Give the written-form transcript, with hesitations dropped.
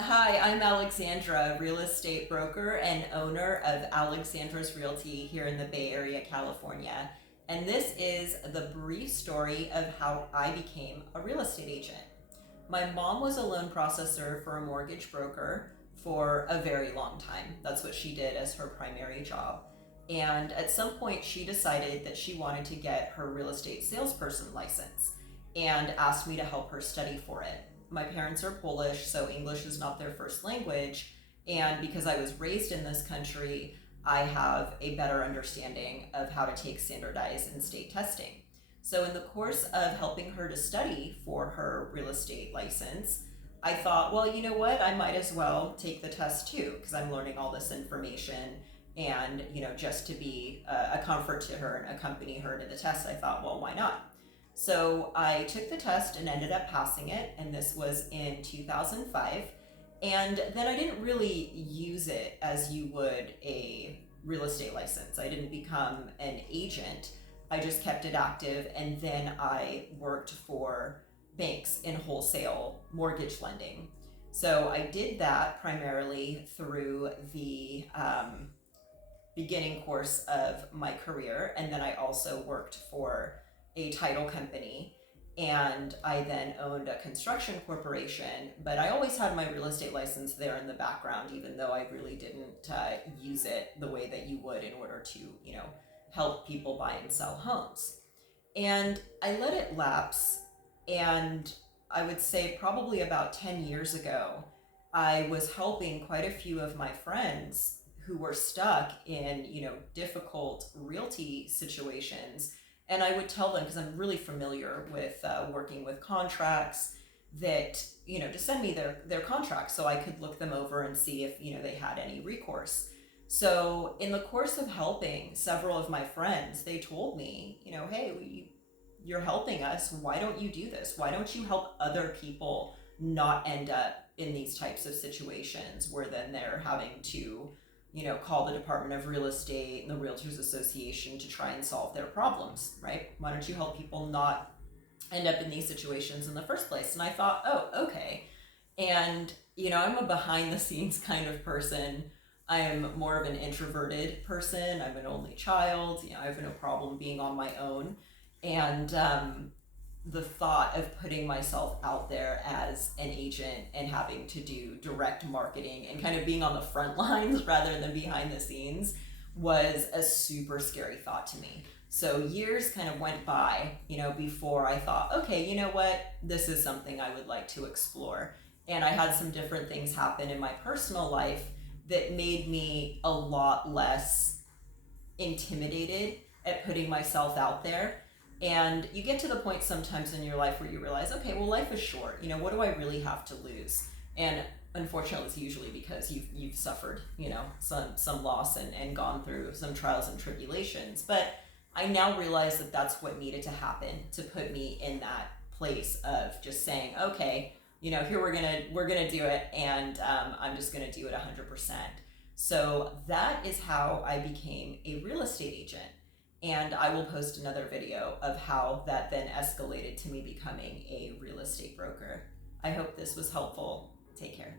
Hi, I'm Alexandra, real estate broker and owner of Alexandra's Realty here in the Bay Area, California. And this is the brief story of how I became a real estate agent. My mom was a loan processor for a mortgage broker for a very long time. That's what she did as her primary job. And at some point, she decided that she wanted to get her real estate salesperson license and asked me to help her study for it. My parents are Polish, so English is not their first language. And because I was raised in this country, I have a better understanding of how to take standardized and state testing. So, in the course of helping her to study for her real estate license, I thought, well, you know what? I might as well take the test too, because I'm learning all this information. And, just to be a comfort to her and accompany her to the test, I thought, well, why not? So I took the test and ended up passing it, and this was in 2005. And then I didn't really use it as you would a real estate license. I didn't become an agent. I just kept it active, and then I worked for banks in wholesale mortgage lending. So I did that primarily through the beginning course of my career, and then I also worked for a title company, and I then owned a construction corporation. But I always had my real estate license there in the background, even though I really didn't use it the way that you would in order to, help people buy and sell homes. And I let it lapse, and I would say probably about 10 years ago, I was helping quite a few of my friends who were stuck in, difficult realty situations. And I would tell them, because I'm really familiar with working with contracts, that, to send me their contracts so I could look them over and see if, they had any recourse. So, in the course of helping several of my friends, they told me, hey, you're helping us. Why don't you do this? Why don't you help other people not end up in these types of situations where then they're having to, call the Department of Real Estate and the Realtors Association to try and solve their problems, right? Why don't you help people not end up in these situations in the first place? And I thought, oh, okay. And, I'm a behind the scenes kind of person. I am more of an introverted person. I'm an only child. I have no problem being on my own. And the thought of putting myself out there as an agent and having to do direct marketing and kind of being on the front lines rather than behind the scenes was a super scary thought to me. So years kind of went by, before I thought, okay, you know what, this is something I would like to explore. And I had some different things happen in my personal life that made me a lot less intimidated at putting myself out there. And you get to the point sometimes in your life where you realize, okay, well, life is short. What do I really have to lose? And unfortunately, it's usually because you've suffered, some loss and gone through some trials and tribulations. But I now realize that that's what needed to happen to put me in that place of just saying, okay, here we're gonna do it, and I'm just gonna do it 100%. So that is how I became a real estate agent. And I will post another video of how that then escalated to me becoming a real estate broker. I hope this was helpful. Take care.